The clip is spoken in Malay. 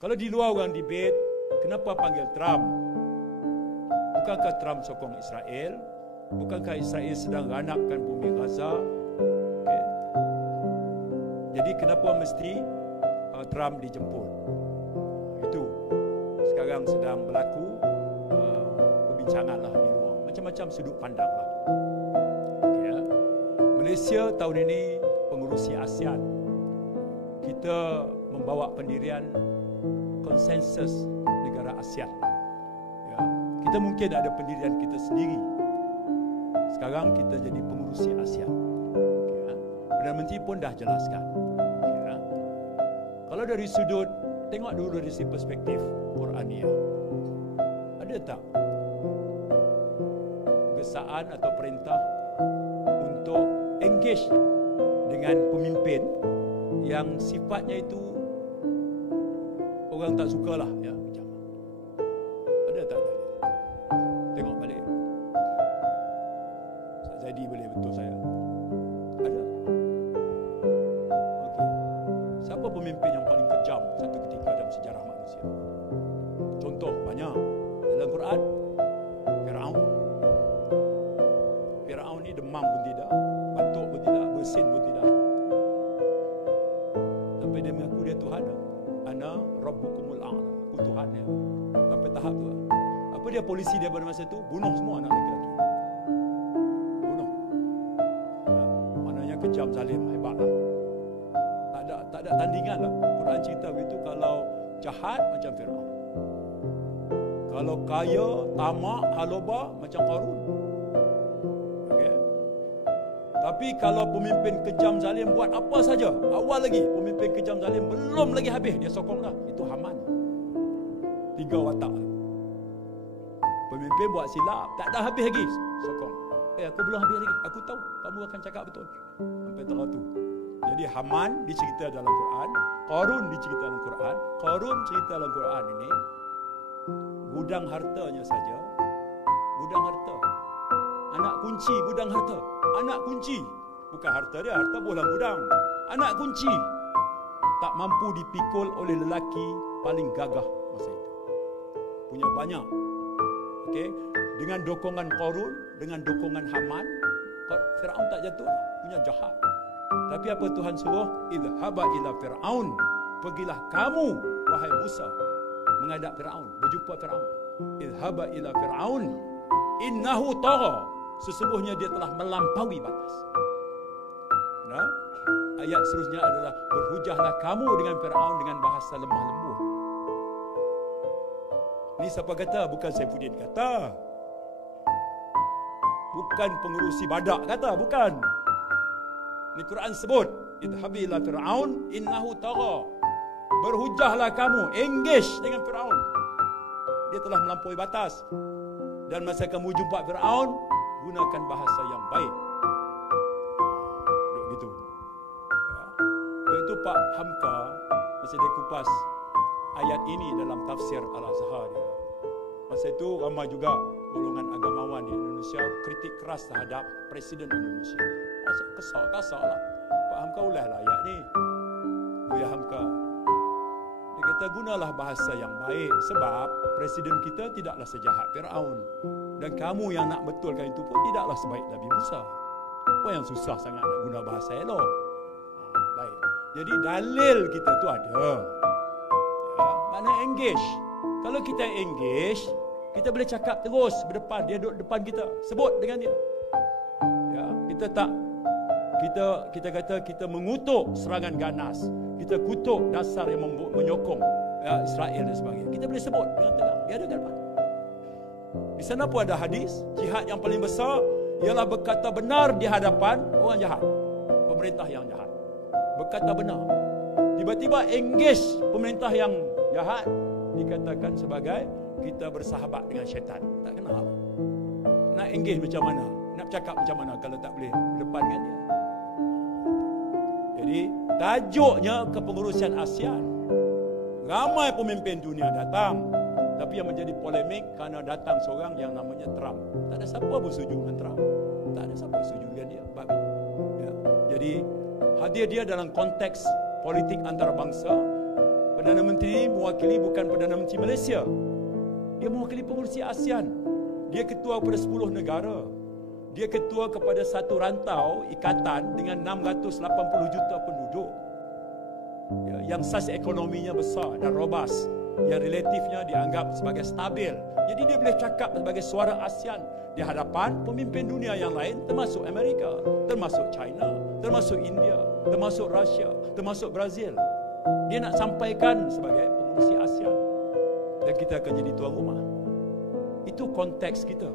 Kalau di luar orang debate, kenapa panggil Trump? Bukankah Trump sokong Israel? Bukankah Israel sedang ranapkan bumi Gaza? Okay. Jadi kenapa mesti Trump dijemput? Itu sekarang sedang berlaku perbincangan lah di luar. Macam-macam sudut pandang lah. Okay, ya. Malaysia tahun ini pengurusi ASEAN. Kita membawa pendirian konsensus negara ASEAN. Ya. Kita mungkin ada pendirian kita sendiri. Sekarang kita jadi pengurusi ASEAN. Ya. Perdana Menteri pun dah jelaskan. Ya. Kalau dari sudut, tengok dulu dari perspektif Qur'aniyah. Ada tak kegesaan atau perintah untuk engage dengan pemimpin yang sifatnya itu orang tak sukalah, ya, macam ada tak dalil? Tengok balik. Ustaz Zaidi boleh betul saya. Ada. Okey. Siapa pemimpin yang paling kejam satu ketika dalam sejarah manusia? Contoh banyak dalam Quran. Firaun. Firaun ni demam pun tidak, batuk pun tidak, bersin pun tidak. Sampai dia mengaku dia Tuhan. Ana rabbukumul a'la. Aku Tuhan dia. Sampai tahap tu. Apa dia polisi dia pada masa tu? Bunuh semua anak lelaki. Bunuh. Ya, maknanya kejam, zalim, hebatlah. Tak ada tandingan lah. Quran cerita begitu. Kalau jahat macam Firaun. Kalau kaya, tamak, haloba macam Qarun. Okey. Tapi kalau pemimpin kejam zalim buat apa saja, awal lagi pemimpin kejam zalim belum lagi habis dia sokong dah. Itu Haman. 3 watak. Pemimpin buat silap, tak dah habis lagi sokong. Aku belum habis lagi. Aku tahu kamu akan cakap betul. Sampai tahap tu. Jadi Haman dicerita dalam Quran, Qarun dicerita dalam Quran. Qarun cerita dalam Quran ini gudang hartanya saja. Gudang harta. Anak kunci gudang harta. Anak kunci. Bukan harta dia, harta bolang gudang. Anak kunci. Tak mampu dipikul oleh lelaki paling gagah masa itu. Punya banyak. Okey, dengan dokongan Qarun, dengan dokongan Haman, Firaun tak jatuh, punya jahat. Tapi apa Tuhan suruh? Idhaba ila Firaun. Pergilah kamu wahai Musa menghadap Firaun, berjumpa Firaun. Idhaba ila Firaun innahu tagha. Sesungguhnya dia telah melampaui batas. Nah, ayat seterusnya adalah berhujahlah kamu dengan Firaun dengan bahasa lemah lembut. Ini siapa kata? Bukan Saifuddin kata. Bukan pengurusi badak kata, bukan. Ini Quran sebut, idhabi ila Firaun innahu tagha. Berhujahlah kamu, engage dengan Firaun. Dia telah melampaui batas. Dan masa kamu jumpa Firaun, gunakan bahasa yang baik. Duduk gitu. Ya. Itu Pak Hamka masa dia kupas ayat ini dalam tafsir Al-Azhar dia. Masa itu ramai juga golongan agamawan di Indonesia kritik keras terhadap Presiden Indonesia. Masa kesal lah. Pak Hamka ulahlah ayat ni. Buya Hamka. Dia kata gunalah bahasa yang baik sebab Presiden kita tidaklah sejahat Firaun. Dan kamu yang nak betulkan itu pun tidaklah sebaik Nabi Musa. Apa yang susah sangat nak guna bahasa elok? Baik. Jadi dalil kita tu ada. Ya, makna engage. Kalau kita engage, kita boleh cakap terus berdepan. Dia duduk depan kita. Sebut dengan dia. Ya, kita kata kita mengutuk serangan ganas. Kita kutuk dasar yang menyokong ya, Israel dan sebagainya. Kita boleh sebut dengan tenang. Dia ada depan. Di sana pun ada hadis, jihad yang paling besar ialah berkata benar di hadapan orang jahat, pemerintah yang jahat. Berkata benar. Tiba-tiba engage pemerintah yang jahat dikatakan sebagai kita bersahabat dengan syaitan. Tak kenal. Nak engage macam mana? Nak cakap macam mana kalau tak boleh berdepan dengan dia? Jadi tajuknya kepengurusan ASEAN. Ramai pemimpin dunia datang. Tapi yang menjadi polemik kerana datang seorang yang namanya Trump. Tak ada siapa pun setuju dengan Trump. Tak ada siapa setuju dengan dia. Ya. Jadi hadir dia dalam konteks politik antarabangsa Perdana Menteri mewakili bukan Perdana Menteri Malaysia. Dia mewakili pengurusi ASEAN. Dia ketua kepada 10 negara. Dia ketua kepada satu rantau ikatan dengan 680 juta penduduk. Yang saiz ekonominya besar dan robust, yang relatifnya dianggap sebagai stabil. Jadi dia boleh cakap sebagai suara ASEAN di hadapan pemimpin dunia yang lain, termasuk Amerika, termasuk China, termasuk India, termasuk Rusia, termasuk Brazil. Dia nak sampaikan sebagai pengurusi ASEAN, dan kita akan jadi tuan rumah. Itu konteks kita.